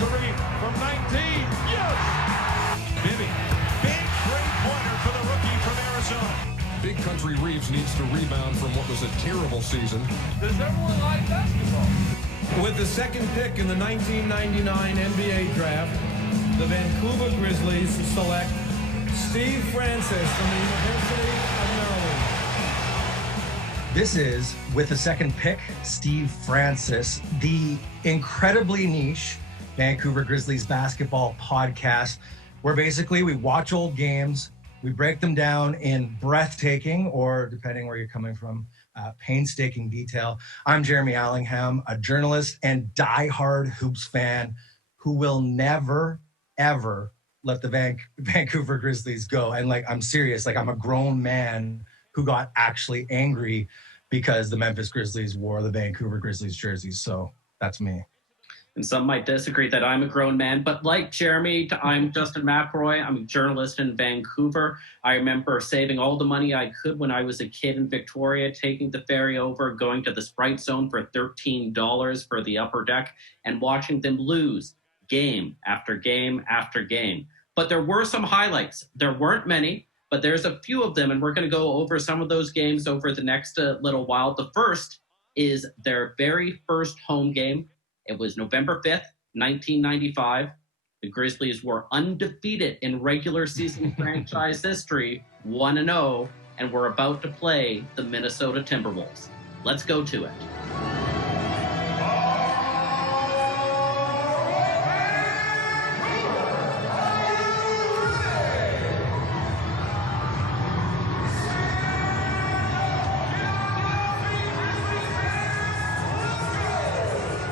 Kareem from 19. Yes! Bibby. Big three-pointer for the rookie from Arizona. Big Country Reeves needs to rebound from what was a terrible season. Does everyone like basketball? With the second pick in the 1999 NBA draft, the Vancouver Grizzlies select Steve Francis from the University of Maryland. This is, with the second pick, Steve Francis, the incredibly niche Vancouver Grizzlies basketball podcast, where basically we watch old games, we break them down in breathtaking, or depending where you're coming from, painstaking detail. I'm Jeremy Allingham, a journalist and diehard hoops fan who will never, ever let the Vancouver Grizzlies go. And I'm serious, I'm a grown man who got actually angry because the Memphis Grizzlies wore the Vancouver Grizzlies jerseys. So that's me. And some might disagree that I'm a grown man, but like Jeremy, I'm Justin McElroy. I'm a journalist in Vancouver. I remember saving all the money I could when I was a kid in Victoria, taking the ferry over, going to the Sprite Zone for $13 for the upper deck, and watching them lose game after game after game. But there were some highlights. There weren't many, but there's a few of them, and we're going to go over some of those games over the next little while. The first is their very first home game. It was November 5th, 1995. The Grizzlies were undefeated in regular season franchise history, 1-0, and were about to play the Minnesota Timberwolves. Let's go to it.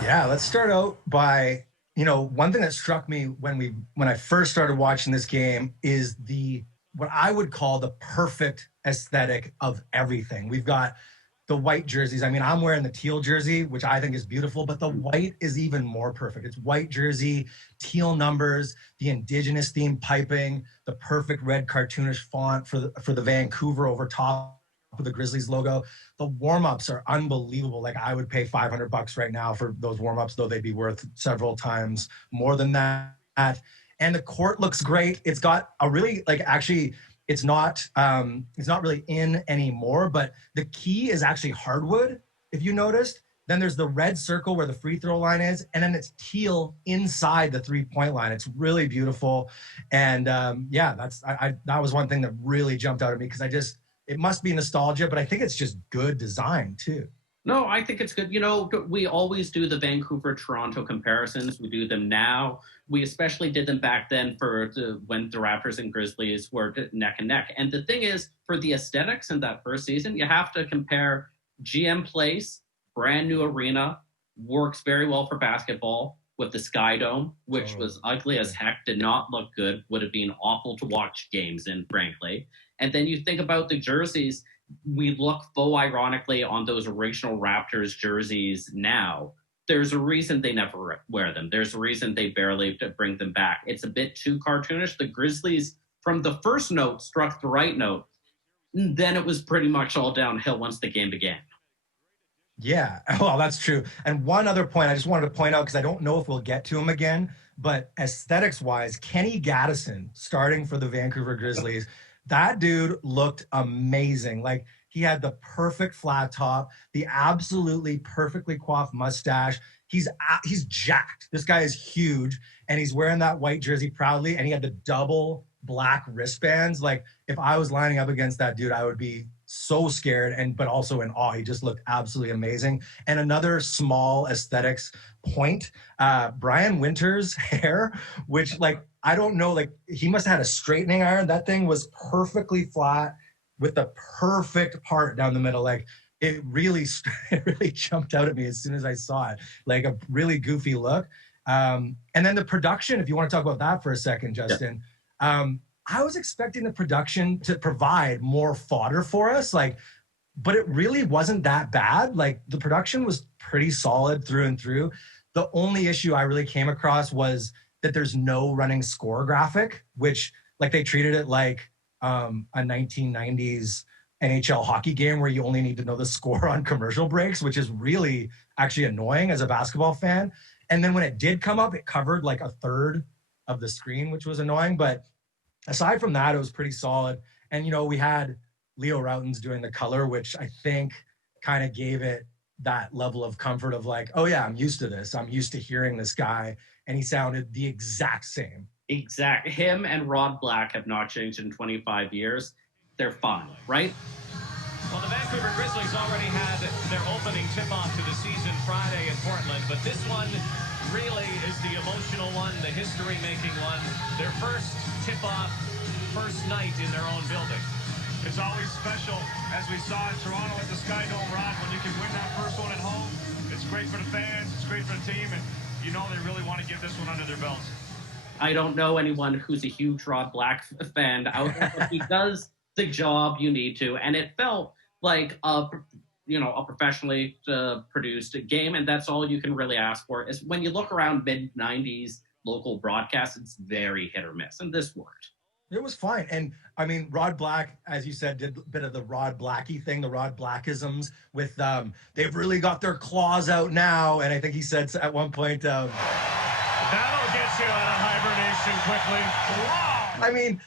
Yeah, let's start out by, one thing that struck me when I first started watching this game is what I would call the perfect aesthetic of everything. We've got the white jerseys. I mean, I'm wearing the teal jersey, which I think is beautiful, but the white is even more perfect. It's white jersey, teal numbers, the indigenous theme piping, the perfect red cartoonish font for the Vancouver over top of the Grizzlies logo. The warm-ups are unbelievable. I would pay $500 right now for those warm-ups, though they'd be worth several times more than that. And the court looks great. It's got a really, actually, it's not really in anymore, but the key is actually hardwood, if you noticed. Then there's the red circle where the free throw line is, and then it's teal inside the three-point line. It's really beautiful. And that was one thing that really jumped out at me, because it must be nostalgia, but I think it's just good design too. No, I think it's good. We always do the Vancouver-Toronto comparisons. We do them now. We especially did them back then when the Raptors and Grizzlies were neck and neck. And the thing is, for the aesthetics in that first season, you have to compare GM Place, brand new arena, works very well for basketball, with the Sky Dome, which was ugly as heck, did not look good, would have been awful to watch games in, frankly. And then you think about the jerseys, we look faux ironically on those original Raptors jerseys now. There's a reason they never wear them. There's a reason they barely bring them back. It's a bit too cartoonish. The Grizzlies, from the first note, struck the right note. Then it was pretty much all downhill once the game began. Yeah, well, that's true. And one other point I just wanted to point out, because I don't know if we'll get to him again, but aesthetics-wise, Kenny Gaddison, starting for the Vancouver Grizzlies, that dude looked amazing. He had the perfect flat top, the absolutely perfectly coiffed mustache. He's jacked. This guy is huge, and he's wearing that white jersey proudly, and he had the double black wristbands. If I was lining up against that dude, I would be so scared, but also in awe. He just looked absolutely amazing. And another small aesthetics point, Brian Winter's hair, which I don't know, he must have had a straightening iron. That thing was perfectly flat with the perfect part down the middle. It really jumped out at me as soon as I saw it. A really goofy look. And then the production, if you want to talk about that for a second, Justin. Yeah. I was expecting the production to provide more fodder for us, but it really wasn't that bad. The production was pretty solid through and through. The only issue I really came across was that there's no running score graphic, which they treated it like a 1990s NHL hockey game where you only need to know the score on commercial breaks, which is really actually annoying as a basketball fan. And then when it did come up, it covered like a third of the screen, which was annoying. But aside from that, it was pretty solid. And, you know, we had Leo Routens doing the color, which I think kind of gave it that level of comfort of like, oh yeah, I'm used to this. I'm used to hearing this guy. And he sounded the exact same. Him and Rod Black have not changed in 25 years. They're fine, right? Well, the Vancouver Grizzlies already had their opening tip-off to the season Friday in Portland, but this one really is the emotional one, the history-making one. Their first tip-off, first night in their own building. It's always special, as we saw in Toronto at the Sky Dome, Rod, when you can win that first one at home. It's great for the fans, it's great for the team, and you know they really want to get this one under their belts. I don't know anyone who's a huge Rod Black fan out there, but he does the job you need to, and it felt like a professionally produced game, and that's all you can really ask for. Is when you look around mid-90s local broadcasts, it's very hit or miss, and this worked. It was fine. And I mean, Rod Black, as you said, did a bit of the Rod Blacky thing, the Rod Blackisms with they've really got their claws out now. And I think he said at one point, that'll get you out of hibernation quickly. Wow. I mean,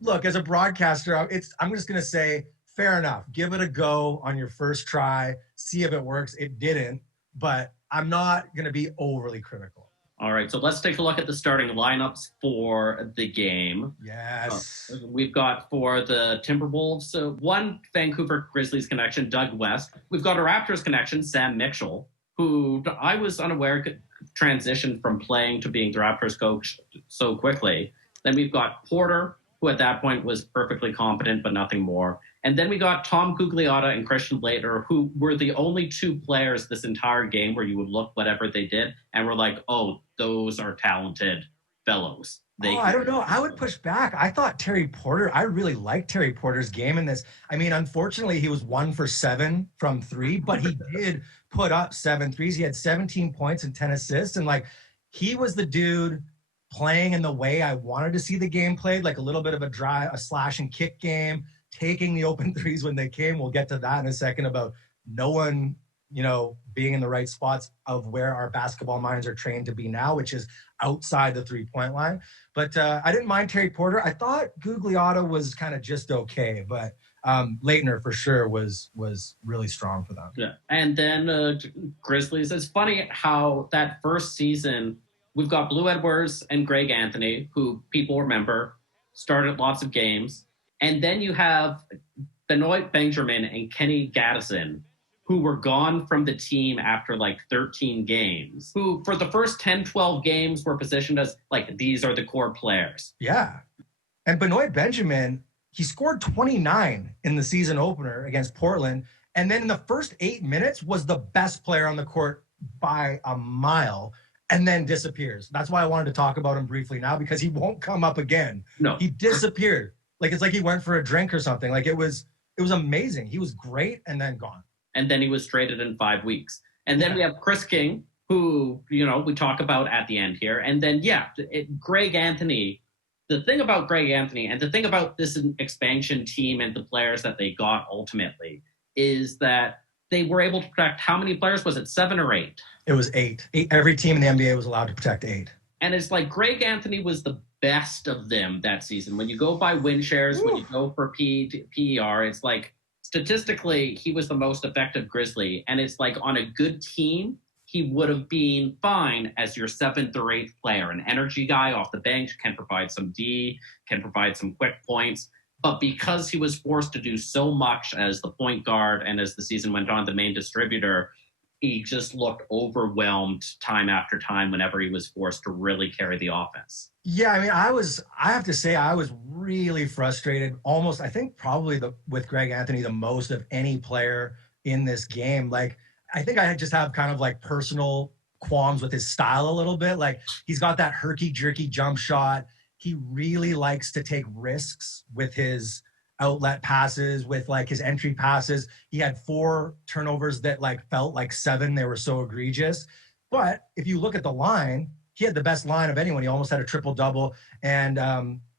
look, as a broadcaster, I'm just going to say, fair enough. Give it a go on your first try. See if it works. It didn't, but I'm not going to be overly critical. All right, so let's take a look at the starting lineups for the game. Yes. We've got for the Timberwolves, one Vancouver Grizzlies connection, Doug West. We've got a Raptors connection, Sam Mitchell, who I was unaware could transition from playing to being the Raptors coach so quickly. Then we've got Porter, who at that point was perfectly competent, but nothing more. And then we got Tom Gugliotta and Christian Laettner, who were the only two players this entire game where you would look whatever they did and we're like, oh, those are talented fellows. I don't know. I would push back. I thought I really liked Terry Porter's game in this. I mean, unfortunately, he was 1 for 7 from 3, but he did put up 7 threes. He had 17 points and 10 assists. And like, he was the dude playing in the way I wanted to see the game played, like a little bit of a slash and kick game, taking the open threes when they came. We'll get to that in a second about no one, being in the right spots of where our basketball minds are trained to be now, which is outside the 3-point line. But I didn't mind Terry Porter. I thought Gugliotta was kind of just okay, but Laettner for sure was really strong for them. Yeah, and then Grizzlies. It's funny how that first season, we've got Blue Edwards and Greg Anthony, who people remember, started lots of games. And then you have Benoit Benjamin and Kenny Gattison, who were gone from the team after like 13 games, who for the first 10, 12 games were positioned as like, these are the core players. Yeah. And Benoit Benjamin, he scored 29 in the season opener against Portland. And then in the first 8 minutes was the best player on the court by a mile, and then disappears. That's why I wanted to talk about him briefly now, because he won't come up again. No. He disappeared. Like, it's like he went for a drink or something. Like, it was amazing. He was great and then gone. And then he was traded in 5 weeks. And then we have Chris King, who, we talk about at the end here. And then, Greg Anthony. The thing about Greg Anthony and the thing about this expansion team and the players that they got ultimately is that they were able to protect how many players? Was it 7 or 8? It was 8. Every team in the NBA was allowed to protect 8. And it's like Greg Anthony was the best of them that season. When you go by win shares, when you go for PER, it's like statistically he was the most effective Grizzly. And it's like on a good team, he would have been fine as your 7th or 8th player, an energy guy off the bench, can provide some D, can provide some quick points. But because he was forced to do so much as the point guard and as the season went on, the main distributor, he just looked overwhelmed time after time whenever he was forced to really carry the offense. Yeah, I mean, I have to say I was really frustrated, almost, I think probably with Greg Anthony the most of any player in this game. Like, I think I just have kind of like personal qualms with his style a little bit. Like, he's got that herky-jerky jump shot. He really likes to take risks with his outlet passes, with like his entry passes. He had 4 turnovers that like felt like 7. They were so egregious. But if you look at the line, he had the best line of anyone. He almost had a triple-double. And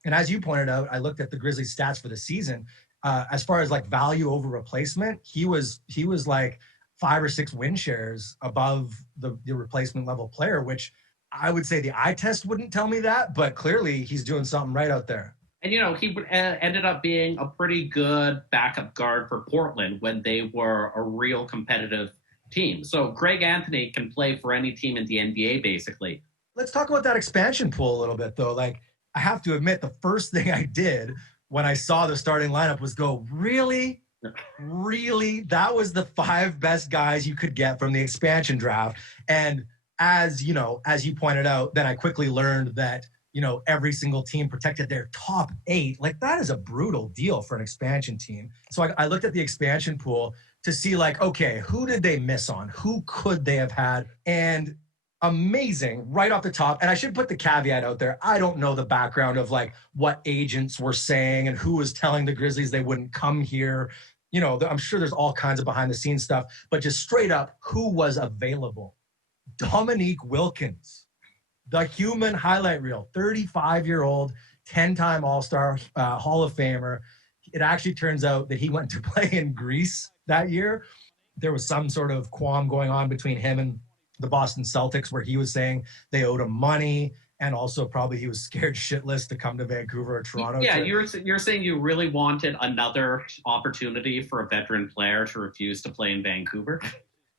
as you pointed out, I looked at the Grizzlies stats for the season. As far as like value over replacement, he was like 5 or 6 win shares above the replacement level player, which I would say the eye test wouldn't tell me that, but clearly he's doing something right out there. And, he ended up being a pretty good backup guard for Portland when they were a real competitive team. So Greg Anthony can play for any team in the NBA, basically. Let's talk about that expansion pool a little bit, though. Like, I have to admit, the first thing I did when I saw the starting lineup was go, really? Really? That was the 5 best guys you could get from the expansion draft. And as you pointed out, then I quickly learned that, every single team protected their top 8. Like, that is a brutal deal for an expansion team. So I looked at the expansion pool to see, like, okay, who did they miss on? Who could they have had? And amazing right off the top. And I should put the caveat out there. I don't know the background of like what agents were saying and who was telling the Grizzlies they wouldn't come here. I'm sure there's all kinds of behind the scenes stuff, but just straight up, who was available? Dominique Wilkins, the human highlight reel, 35-year-old, 10-time All-Star, Hall of Famer. It actually turns out that he went to play in Greece that year. There was some sort of qualm going on between him and the Boston Celtics where he was saying they owed him money, and also probably he was scared shitless to come to Vancouver or Toronto. Yeah, you're saying you really wanted another opportunity for a veteran player to refuse to play in Vancouver?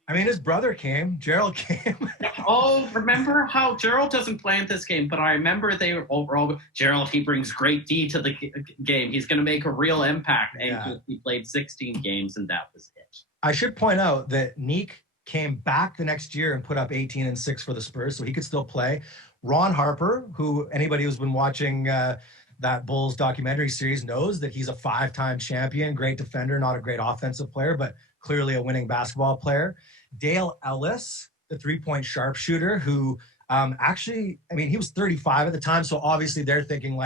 I mean, his brother came. Gerald came. Oh, remember how Gerald doesn't play in this game, but I remember they were overall, Gerald, he brings great D to the game. He's going to make a real impact. And he played 16 games, and that was it. I should point out that Neek came back the next year and put up 18 and 6 for the Spurs, so he could still play. Ron Harper, who anybody who's been watching that Bulls documentary series knows that he's a 5-time champion, great defender, not a great offensive player, but clearly a winning basketball player. Dale Ellis, the 3-point sharpshooter, who he was 35 at the time, so obviously they're thinking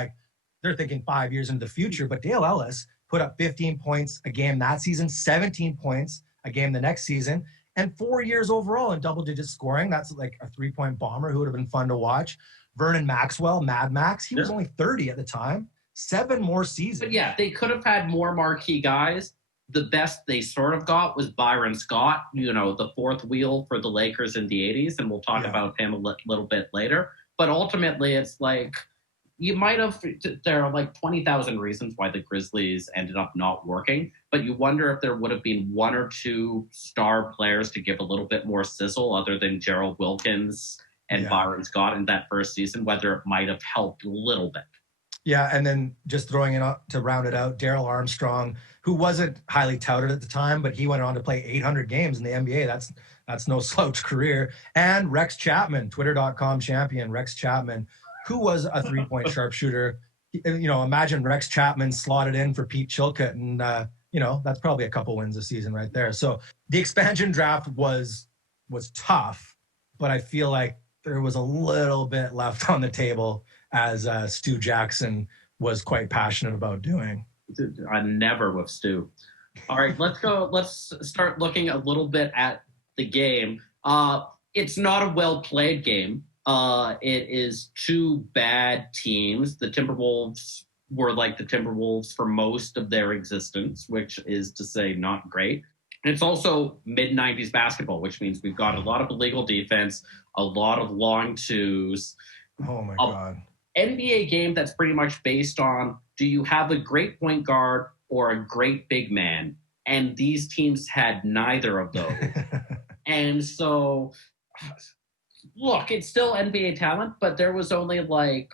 5 years into the future, but Dale Ellis put up 15 points a game that season, 17 points a game the next season, and 4 years overall in double-digit scoring. That's like a 3-point bomber who would have been fun to watch. Vernon Maxwell, Mad Max, he was only 30 at the time. 7 more seasons. But yeah, they could have had more marquee guys. The best they sort of got was Byron Scott, the fourth wheel for the Lakers in the 80s, and we'll talk about him a little bit later. But ultimately, it's like, there are like 20,000 reasons why the Grizzlies ended up not working, but you wonder if there would have been 1 or 2 star players to give a little bit more sizzle other than Gerald Wilkins and Byron Scott in that first season, whether it might have helped a little bit. Yeah, and then just throwing it up to round it out, Darryl Armstrong, who wasn't highly touted at the time, but he went on to play 800 games in the NBA. That's no slouch career. And Rex Chapman, Twitter.com champion, Rex Chapman, who was a 3-point sharpshooter. Imagine Rex Chapman slotted in for Pete Chilcutt, and that's probably a couple wins a season right there. So the expansion draft was tough, but I feel like there was a little bit left on the table, as Stu Jackson was quite passionate about doing. I never with Stu. All right, let's go. Let's start looking a little bit at the game. It's not a well-played game. It is 2 bad teams. The Timberwolves were like the Timberwolves for most of their existence, which is to say not great. And it's also mid-90s basketball, which means we've got a lot of illegal defense, a lot of long twos. Oh, my God. NBA game that's pretty much based on, do you have a great point guard or a great big man? And these teams had neither of those. And so, look, it's still NBA talent, but there was only like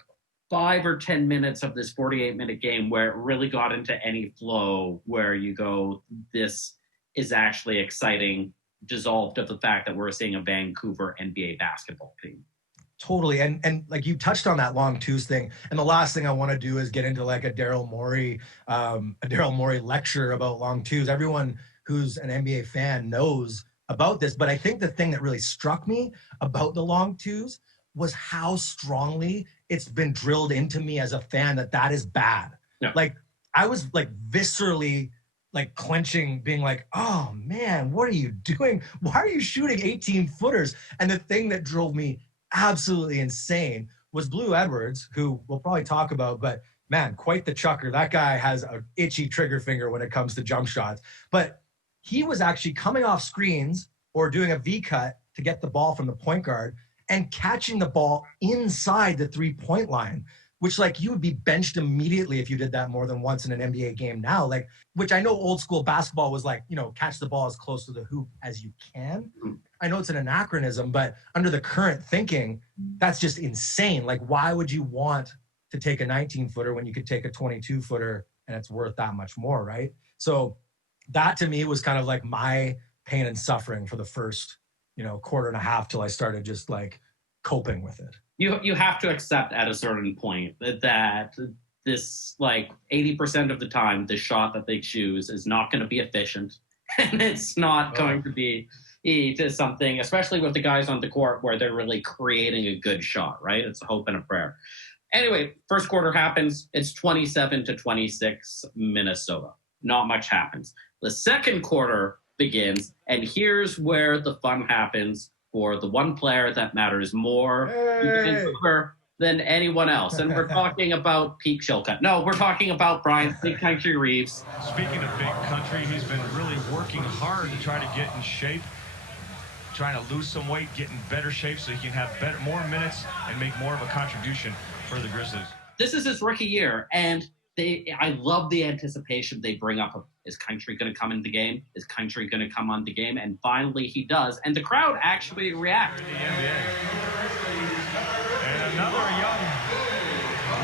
5 or 10 minutes of this 48-minute game where it really got into any flow where you go, this is actually exciting, dissolved of the fact that we're seeing a Vancouver NBA basketball team. Totally. And like you touched on that long twos thing. And the last thing I want to do is get into like a Daryl Morey lecture about long twos. Everyone who's an NBA fan knows about this. But I think the thing that really struck me about the long twos was how strongly it's been drilled into me as a fan that is bad. Yeah. Like I was like viscerally like clenching, being like, oh man, what are you doing? Why are you shooting 18 footers? And the thing that drove me absolutely insane was Blue Edwards, who we'll probably talk about, but man, quite the chucker. That guy has an itchy trigger finger when it comes to jump shots. But he was actually coming off screens or doing a V cut to get the ball from the point guard and catching the ball inside the 3-point line, which like you would be benched immediately if you did that more than once in an NBA game now, like, which I know old school basketball was like, you know, catch the ball as close to the hoop as you can. I know it's an anachronism, but under the current thinking, that's just insane. Like, why would you want to take a 19-footer when you could take a 22-footer and it's worth that much more, right? So that to me was kind of like my pain and suffering for the first, you know, quarter and a half till I started just like coping with it. You have to accept at a certain point that this, like, 80% of the time, the shot that they choose is not going to be efficient, and it's not going to be something, especially with the guys on the court where they're really creating a good shot, right? It's a hope and a prayer. Anyway, first quarter happens. It's 27-26 Minnesota. Not much happens. The second quarter begins, and here's where the fun happens for the one player that matters more in Vancouver than anyone else. And we're talking about Pete Chilcutt. No, we're talking about Brian Big Country Reeves. Speaking of big country, he's been really working hard to try to get in shape, trying to lose some weight, get in better shape so he can have more minutes and make more of a contribution for the Grizzlies. This is his rookie year, and I love the anticipation they bring up of, is Country going to come in the game? Is Country going to come on the game? And finally he does. And the crowd actually reacts. In the NBA. And another young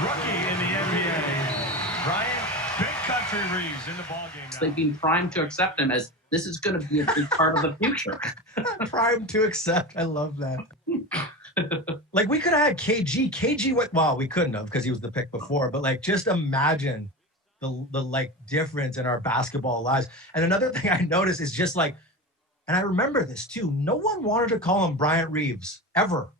rookie in the NBA. Brian Big Country Reeves in the ballgame now. They've been primed to accept him as this is going to be a big part of the future. Primed to accept. I love that. Like, we could have had KG. KG went, well, we couldn't have because he was the pick before, but like, just imagine the like difference in our basketball lives. And another thing I noticed is just like, and I remember this too, no one wanted to call him Bryant Reeves ever.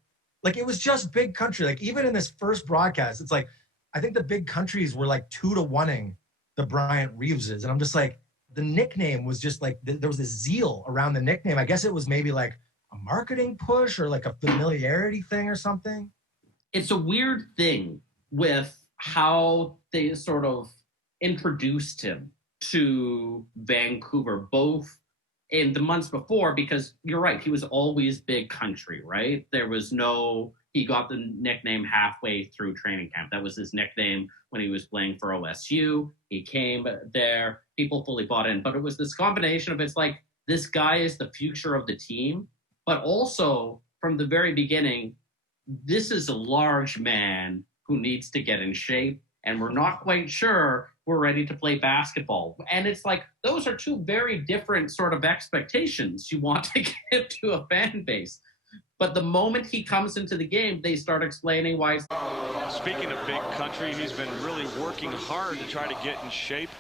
Like, it was just Big Country. Like, even in this first broadcast, it's like, I think the Big Countries were like 2-1 the Bryant Reeveses. And I'm just like, the nickname was just like, there was this zeal around the nickname. I guess it was maybe like a marketing push or like a familiarity thing or something. It's a weird thing with how they sort of introduced him to Vancouver, both in the months before, because you're right, he was always Big Country, right? There was no, he got the nickname halfway through training camp. That was his nickname when he was playing for OSU. He came there, people fully bought in, but it was this combination of, it's like, this guy is the future of the team, but also from the very beginning, this is a large man who needs to get in shape, and we're not quite sure we're ready to play basketball. And it's like, those are two very different sort of expectations you want to give to a fan base. But the moment he comes into the game, they start explaining why. Speaking of Big Country, he's been really working hard to try to get in shape,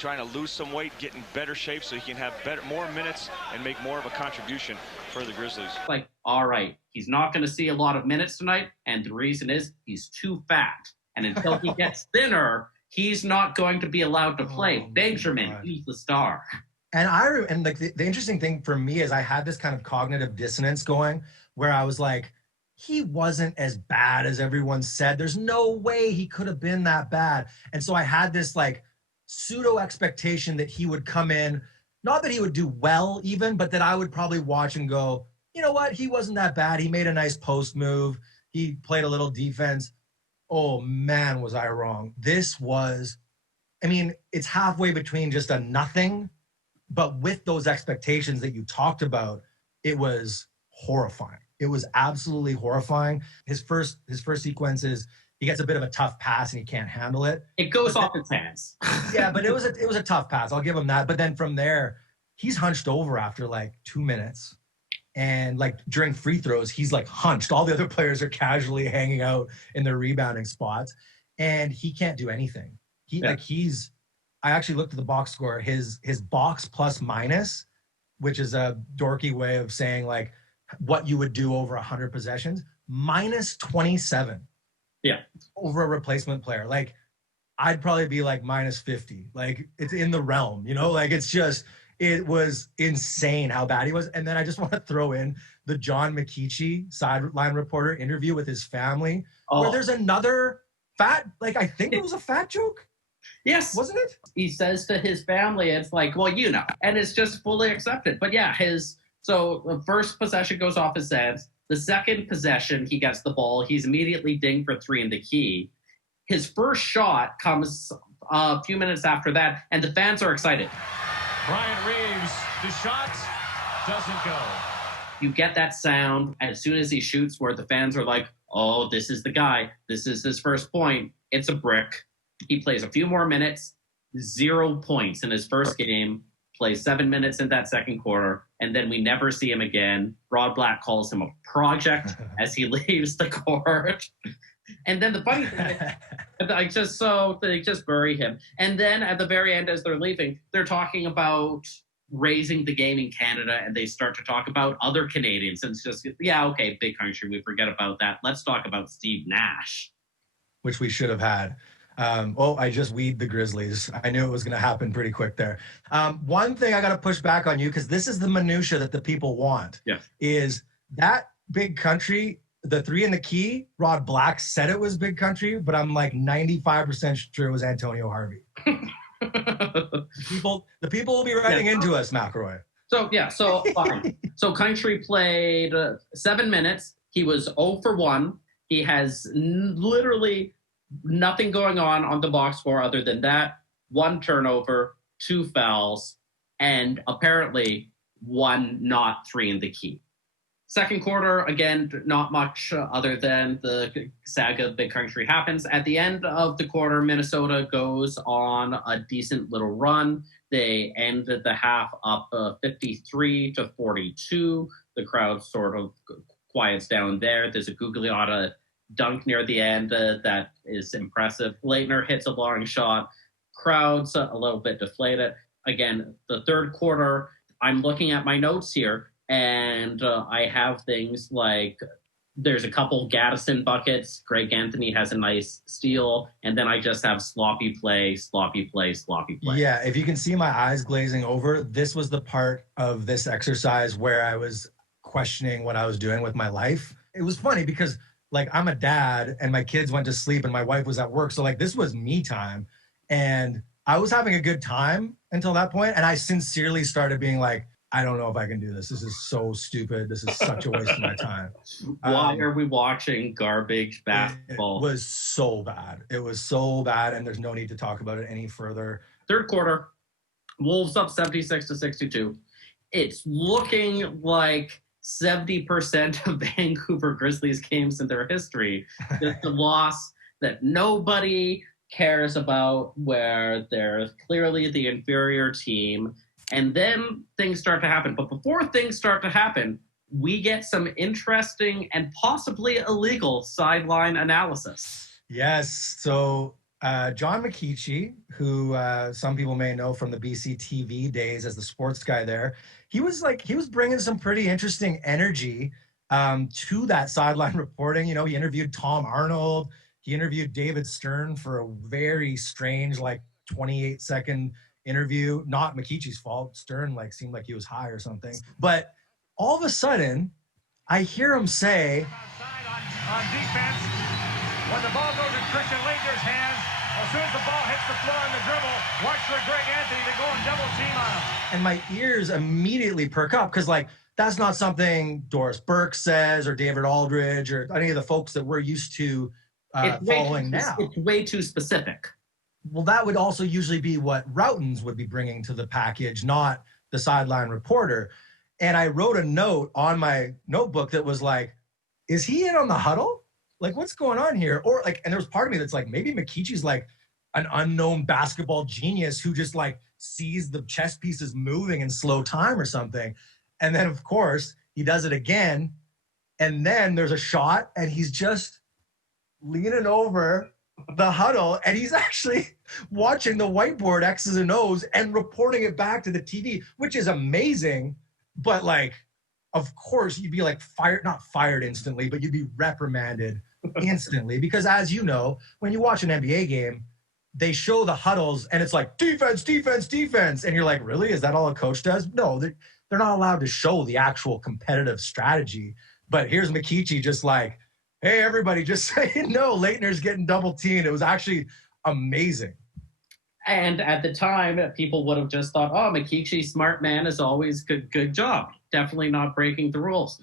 trying to lose some weight, get in better shape so he can have more minutes and make more of a contribution for the Grizzlies. Like, all right, he's not going to see a lot of minutes tonight, and the reason is he's too fat. And until he gets thinner, he's not going to be allowed to play. Benjamin, he's the star. And like the interesting thing for me is I had this kind of cognitive dissonance going where I was like, he wasn't as bad as everyone said. There's no way he could have been that bad. And so I had this like pseudo expectation that he would come in, not that he would do well even, but that I would probably watch and go, you know what? He wasn't that bad. He made a nice post move. He played a little defense. Oh man, was I wrong. This was, I mean, it's halfway between just a nothing, but with those expectations that you talked about, it was horrifying. It was absolutely horrifying. His first sequence is he gets a bit of a tough pass and he can't handle it. It goes off his hands. Yeah, but it was a tough pass. I'll give him that. But then from there, he's hunched over after like 2 minutes. And like during free throws, he's like hunched. All the other players are casually hanging out in their rebounding spots, and he can't do anything. I actually looked at the box score. His box plus minus, which is a dorky way of saying like what you would do over 100 possessions, minus 27. Yeah. Over a replacement player. Like, I'd probably be like minus 50. Like, it's in the realm, you know? Like, it's just, it was insane how bad he was. And then I just want to throw in the John McKeechee sideline reporter interview with his family, where there's another fat, like, I think it was a fat joke. Yes. Wasn't it? He says to his family, it's like, well, you know, and it's just fully accepted. But yeah, so the first possession goes off his hands. The second possession, he gets the ball. He's immediately dinged for 3 in the key. His first shot comes a few minutes after that, and the fans are excited. Brian Reeves, the shot doesn't go. You get that sound as soon as he shoots where the fans are like, oh, this is the guy. This is his first point. It's a brick. He plays a few more minutes, 0 points in his first game, plays 7 minutes in that second quarter, and then we never see him again. Rod Black calls him a project as he leaves the court. And then the funny thing is, they just bury him. And then at the very end, as they're leaving, they're talking about raising the game in Canada, and they start to talk about other Canadians. And it's just, yeah, okay, big country, we forget about that. Let's talk about Steve Nash. Which we should have had. I just weed the Grizzlies. I knew it was going to happen pretty quick there. One thing I got to push back on you, because this is the minutia that the people want, is that big country, the 3 in the key, Rod Black said it was big country, but I'm like 95% sure it was Antonio Harvey. The people will be writing into us, McElroy. So fine. So country played 7 minutes. He was 0 for 1. He has literally nothing going on the box score other than that. 1 turnover, 2 fouls, and apparently 1 not 3 in the key. Second quarter, again, not much other than the saga of big country happens. At the end of the quarter, Minnesota goes on a decent little run. They ended the half up 53-42. The crowd sort of quiets down there. There's a Gugliotta dunk near the end that is impressive. Leitner hits a long shot. Crowd's a little bit deflated. Again, the third quarter, I'm looking at my notes here, and I have things like there's a couple Gaddison buckets. Greg Anthony has a nice steal, and then I just have sloppy play. Yeah, if you can see my eyes glazing over, this was the part of this exercise where I was questioning what I was doing with my life. It was funny because like I'm a dad and my kids went to sleep and my wife was at work. So like this was me time, and I was having a good time until that point. And I sincerely started being like, I don't know if I can do this. This is so stupid. This is such a waste of my time. Why are we watching garbage basketball? It was so bad. It was so bad, and there's no need to talk about it any further. Third quarter, Wolves up 76-62. It's looking like 70% of Vancouver Grizzlies games in their history. It's a loss that nobody cares about, where they're clearly the inferior team. And then things start to happen. But before things start to happen, we get some interesting and possibly illegal sideline analysis. Yes. So John McKeechee, who some people may know from the BC TV days as the sports guy there, he was bringing some pretty interesting energy to that sideline reporting. You know, he interviewed Tom Arnold. He interviewed David Stern for a very strange, 28-second interview. Not McKeechee's fault. Stern seemed like he was high or something. But all of a sudden, I hear him say, on defense, when the ball goes in Christian Leitner's hands, as soon as the ball hits the floor on the dribble, watch for Greg Anthony to go and double team on him. And my ears immediately perk up because that's not something Doris Burke says or David Aldridge or any of the folks that we're used to following now. It's way too specific. Well, that would also usually be what Routens would be bringing to the package, not the sideline reporter. And I wrote a note on my notebook that was like, is he in on the huddle? What's going on here? Or and there was part of me that's like, maybe McKeechee's an unknown basketball genius who just sees the chess pieces moving in slow time or something. And then of course he does it again. And then there's a shot and he's just leaning over the huddle and he's actually watching the whiteboard X's and O's and reporting it back to the TV, which is amazing. But of course you'd be fired, not fired instantly, but you'd be reprimanded instantly because, as you know, when you watch an NBA game, they show the huddles and it's defense, defense, defense. And you're like, really? Is that all a coach does? No, they're not allowed to show the actual competitive strategy. But here's McKeechee just hey, everybody, just say no, Leitner's getting double teamed. It was actually amazing. And at the time, people would have just thought, oh, Mikichi, smart man, is always good job. Definitely not breaking the rules.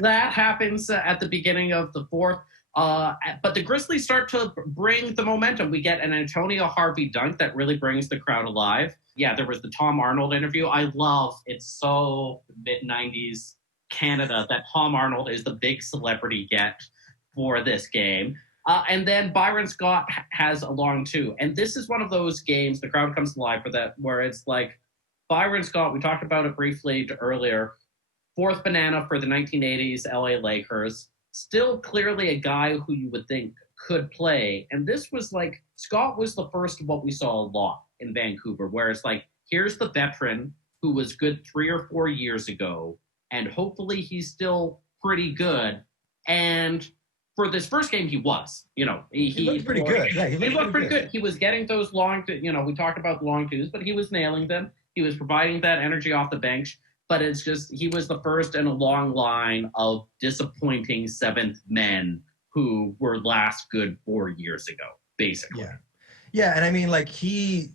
That happens at the beginning of the fourth. But the Grizzlies start to bring the momentum. We get an Antonio Harvey dunk that really brings the crowd alive. Yeah, there was the Tom Arnold interview. I love, it's so mid-90s Canada that Tom Arnold is the big celebrity get for this game. And then Byron Scott has a long two. And this is one of those games, the crowd comes alive for that, where it's like Byron Scott, we talked about it briefly earlier, fourth banana for the 1980s LA Lakers, still clearly a guy who you would think could play. And this was like, Scott was the first of what we saw a lot in Vancouver, where it's like, here's the veteran who was good 3 or 4 years ago, and hopefully he's still pretty good. And for this first game, he was, he looked pretty good. Yeah, he looked pretty good. He was getting those long, we talked about the long twos, but he was nailing them. He was providing that energy off the bench. But it's just, he was the first in a long line of disappointing seventh men who were last good 4 years ago, basically. Yeah. Yeah. And I mean, like, he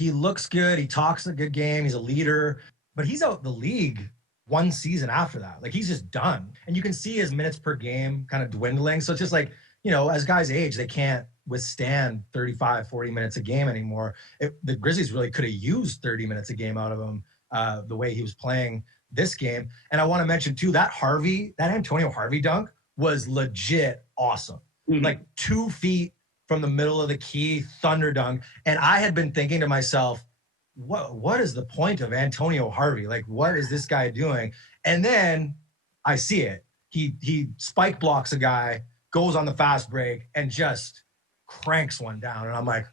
looks good. He talks a good game. He's a leader, but he's out the league one season after that. Like, he's just done. And you can see his minutes per game kind of dwindling. So it's just like, as guys age, they can't withstand 35, 40 minutes a game anymore. The Grizzlies really could have used 30 minutes a game out of him the way he was playing this game. And I want to mention too, that Antonio Harvey dunk was legit awesome. Mm-hmm. Like 2 feet from the middle of the key, thunder dunk. And I had been thinking to myself, what is the point of Antonio Harvey? Like, what is this guy doing? And then I see it. He spike blocks a guy, goes on the fast break, and just cranks one down. And I'm like,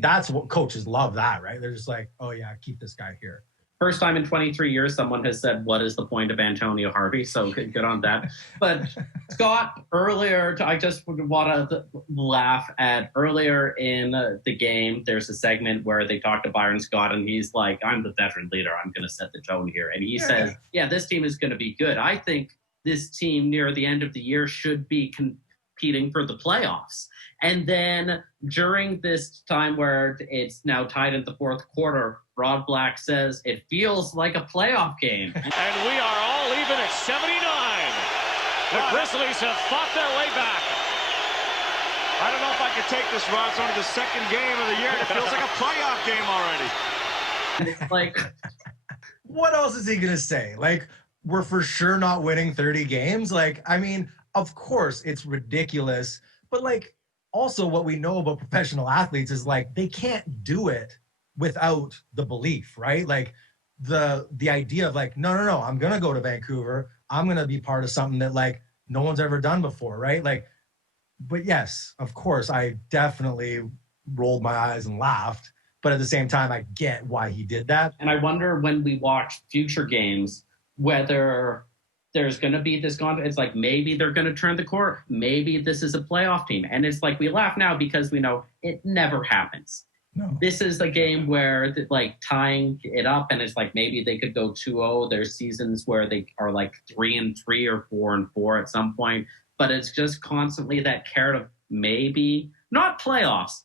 that's what coaches love, that, right? They're just like, oh yeah, keep this guy here. First time in 23 years, someone has said, what is the point of Antonio Harvey? So good on that. But Scott, earlier, I just want to laugh at earlier in the game, there's a segment where they talk to Byron Scott and he's like, I'm the veteran leader. I'm going to set the tone here. And he says, this team is going to be good. I think this team near the end of the year should be competing for the playoffs. And then during this time where it's now tied in the fourth quarter, Rod Black says, it feels like a playoff game. And we are all even at 79. The Grizzlies have fought their way back. I don't know if I could take this, Rod. It's only the second game of the year, and it feels like a playoff game already. It's like, what else is he going to say? Like, we're for sure not winning 30 games? Like, I mean, of course, it's ridiculous. But, like, also what we know about professional athletes is, like, they can't do it without the belief, right? Like the idea of like, no, I'm going to go to Vancouver. I'm going to be part of something that like no one's ever done before, right? Like, but yes, of course, I definitely rolled my eyes and laughed. But at the same time, I get why he did that. And I wonder when we watch future games, whether there's going to be this confidence. It's like, maybe they're going to turn the corner. Maybe this is a playoff team. And it's like, we laugh now because we know it never happens. No. This is the game where, like, tying it up, and it's like maybe they could go 2-0. There's seasons where they are like 3-3 or 4-4 at some point, but it's just constantly that carrot of maybe not playoffs,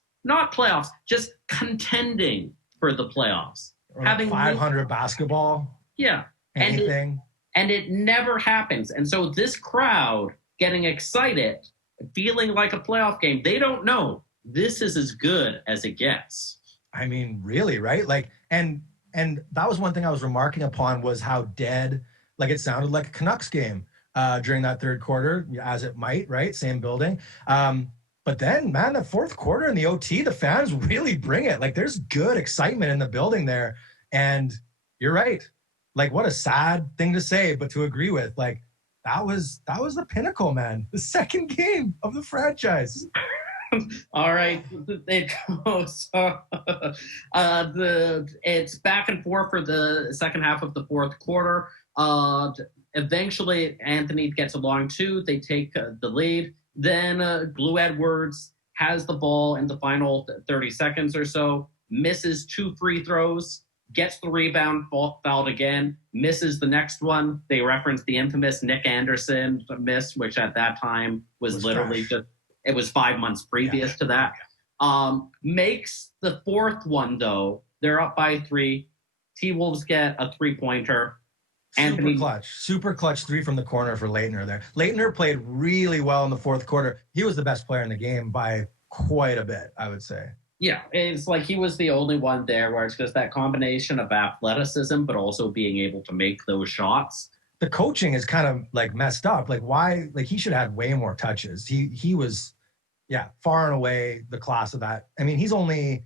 just contending for the playoffs. Or having 500 basketball. Yeah. Anything. And it never happens. And so this crowd getting excited, feeling like a playoff game, they don't know. This is as good as it gets. I mean, really, right? Like, and that was one thing I was remarking upon was how dead, like it sounded like a Canucks game during that third quarter, as it might, right? Same building. But then, man, the fourth quarter in the OT, the fans really bring it. Like, there's good excitement in the building there. And you're right. Like, what a sad thing to say, but to agree with. Like, that was the pinnacle, man. The second game of the franchise. All right, it goes. It's back and forth for the second half of the fourth quarter. Eventually, Anthony gets a long two. They take the lead. Then Blue Edwards has the ball in the final 30 seconds or so, misses 2 free throws, gets the rebound, fouled again, misses the next one. They reference the infamous Nick Anderson miss, which at that time was literally just. It was 5 months previous to that. Makes the fourth one, though. They're up by 3. T-Wolves get a 3-pointer. Super clutch 3 from the corner for Leitner there. Leitner played really well in the fourth quarter. He was the best player in the game by quite a bit, I would say. Yeah, it's like he was the only one there where it's just that combination of athleticism, but also being able to make those shots. The coaching is kind of like messed up. Like why? Like he should have had way more touches. He was, far and away the class of that. I mean, he's only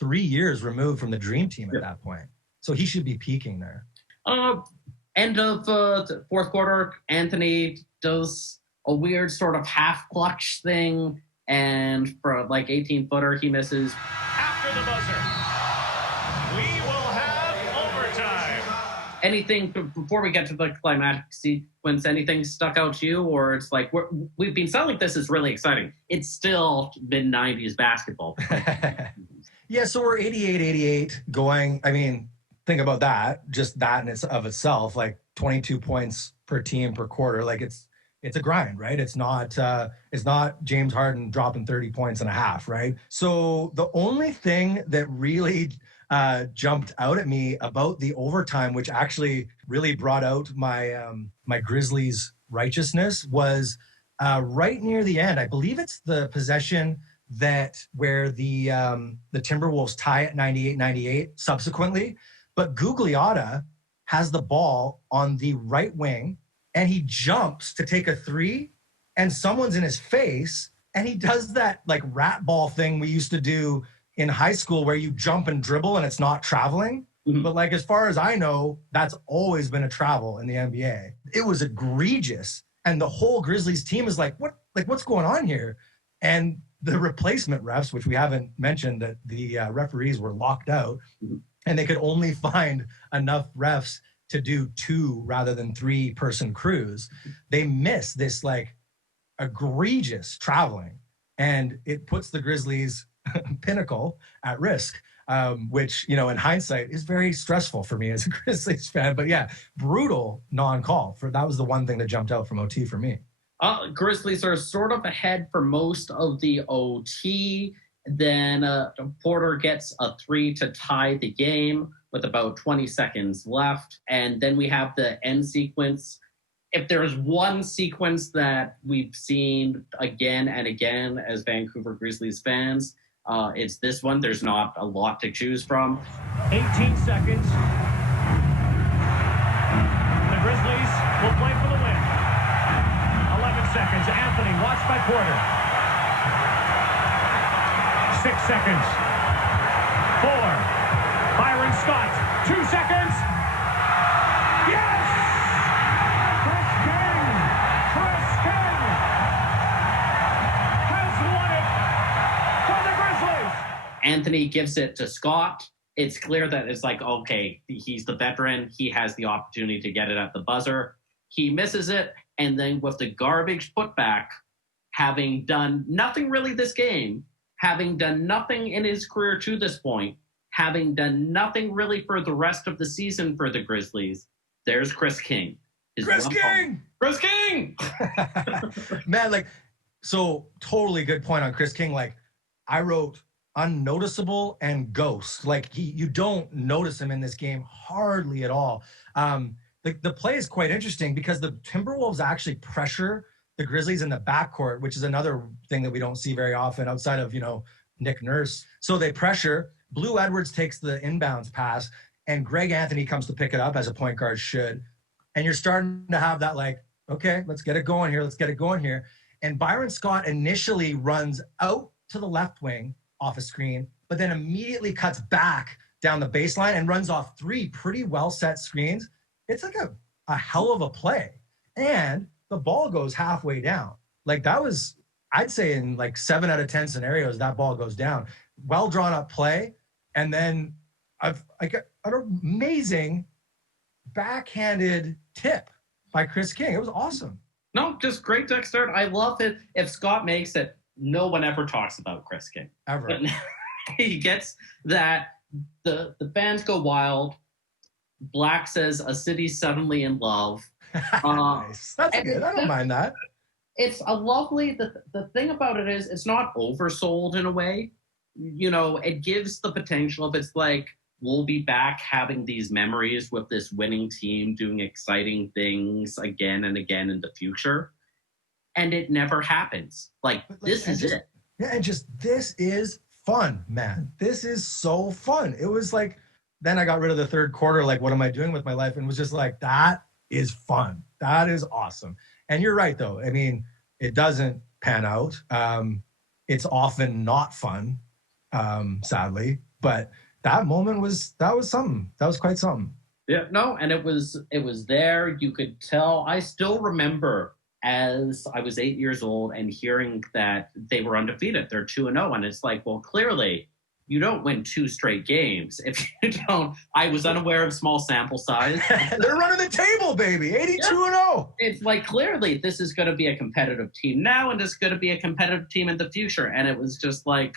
3 years removed from the dream team at that point. So he should be peaking there. End of the fourth quarter, Anthony does a weird sort of half clutch thing, and for like 18-footer, he misses. After the buzzer, we will have overtime. Anything before we get to the climatic sequence? Anything stuck out to you, or it's like we've been sounding like this is really exciting? It's still mid-90s basketball. Yeah, so we're 88-88 going. I mean, think about that. Just that in itself, like 22 points per team per quarter. Like it's a grind, right? It's not James Harden dropping 30 points and a half, right? So the only thing that really jumped out at me about the overtime, which actually really brought out my my Grizzlies righteousness, was right near the end. I believe it's the possession where the Timberwolves tie at 98-98 subsequently, but Gugliotta has the ball on the right wing and he jumps to take a 3 and someone's in his face and he does that like rat ball thing we used to do in high school where you jump and dribble and it's not traveling. Mm-hmm. But like, as far as I know, that's always been a travel in the NBA. It was egregious. And the whole Grizzlies team is like, what's going on here? And the replacement refs, which we haven't mentioned, that the referees were locked out and they could only find enough refs to do 2 rather than 3-person crews. They miss this like egregious traveling, and it puts the Grizzlies pinnacle at risk, which, in hindsight is very stressful for me as a Grizzlies fan. But yeah, brutal non-call. That was the one thing that jumped out from OT for me. Grizzlies are sort of ahead for most of the OT. Then Porter gets a 3 to tie the game with about 20 seconds left. And then we have the end sequence. If there's one sequence that we've seen again and again as Vancouver Grizzlies fans, it's this one. There's not a lot to choose from. 18 seconds. The Grizzlies will play for the win. 11 seconds. Anthony watched by Porter. 6 seconds. 4. Byron Scott. 2 seconds. Yes! Chris King has won it for the Grizzlies. Anthony gives it to Scott. It's clear that it's like, okay, he's the veteran. He has the opportunity to get it at the buzzer. He misses it. And then with the garbage putback, having done nothing really this game, having done nothing in his career to this point, having done nothing really for the rest of the season for the Grizzlies, there's Chris King. Chris King! Chris King! Man, so totally good point on Chris King. Like, I wrote unnoticeable and ghost. Like, you don't notice him in this game hardly at all. The play is quite interesting because the Timberwolves actually pressure the Grizzlies in the backcourt, which is another thing that we don't see very often outside of, Nick Nurse. So they pressure. Blue Edwards takes the inbounds pass, and Greg Anthony comes to pick it up, as a point guard should. And you're starting to have that okay, let's get it going here. And Byron Scott initially runs out to the left wing off a screen, but then immediately cuts back down the baseline and runs off 3 pretty well set screens. It's like a hell of a play. And the ball goes halfway down. Like, that was, I'd say in 7 out of 10 scenarios, that ball goes down. Well drawn up play. And then I got an amazing backhanded tip by Chris King. It was awesome. No, just great to start. I love it. If Scott makes it, no one ever talks about Chris King. Ever. But he gets that. The fans go wild. Black says, "A city suddenly in love." Nice. That's good. I don't mind that. It's a lovely, the thing about it is it's not oversold in a way. You know, it gives the potential of, it's like, we'll be back having these memories with this winning team doing exciting things again and again in the future. And it never happens. Like this is it. Yeah, and just this is fun, man. This is so fun. It was like, then I got rid of the third quarter. Like, what am I doing with my life? And it was just like, that is fun. That is awesome. And you're right, though. I mean, it doesn't pan out. It's often not fun, sadly. But that moment was something. That was quite something. Yeah, no, and it was there. You could tell. I still remember as I was 8 years old and hearing that they were undefeated. They're 2-0. And it's like, well, clearly you don't win 2 straight games if you don't. I was unaware of small sample size. They're running the table, baby. 82-0. It's like, clearly this is going to be a competitive team now, and it's going to be a competitive team in the future. And it was just like,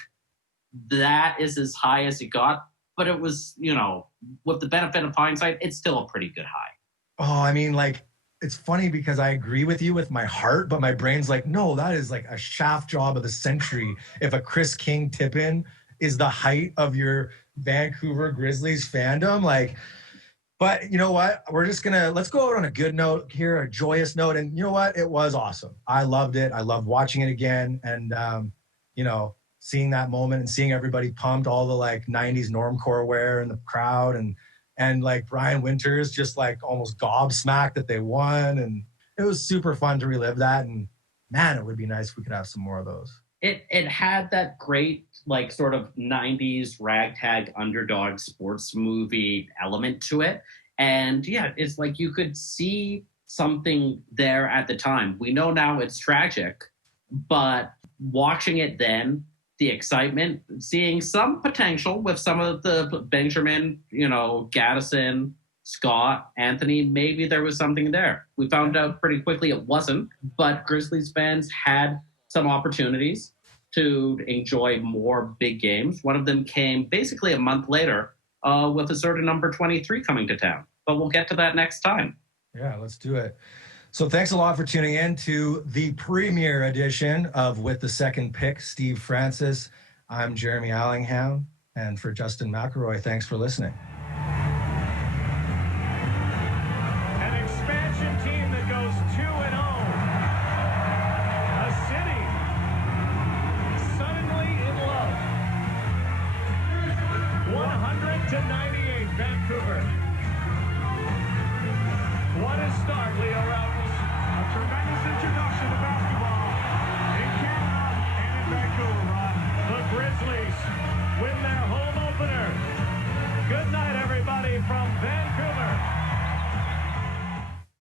that is as high as it got. But it was, you know, with the benefit of hindsight, it's still a pretty good high. Oh, I mean, like, it's funny because I agree with you with my heart, but my brain's like, no, that is like a shaft job of the century. If a Chris King tip-in is the height of your Vancouver Grizzlies fandom, like, but you know what? Let's go out on a good note here, a joyous note. And you know what? It was awesome. I loved it. I loved watching it again. And, you know, seeing that moment and seeing everybody pumped, all the like 90s normcore wear in the crowd, and like Brian Winters just like almost gobsmacked that they won. And it was super fun to relive that. And man, it would be nice if we could have some more of those. It had that great like sort of 90s ragtag underdog sports movie element to it. And yeah, it's like you could see something there at the time. We know now it's tragic, but watching it then, the excitement, seeing some potential with some of the Benjamin, you know, Gaddison, Scott, Anthony, maybe there was something there. We found out pretty quickly it wasn't, but Grizzlies fans had some opportunities to enjoy more big games. One of them came basically a month later with a certain number 23 coming to town. But we'll get to that next time. Yeah, let's do it. So thanks a lot for tuning in to the premiere edition of With the Second Pick, Steve Francis. I'm Jeremy Allingham. And for Justin McElroy, thanks for listening.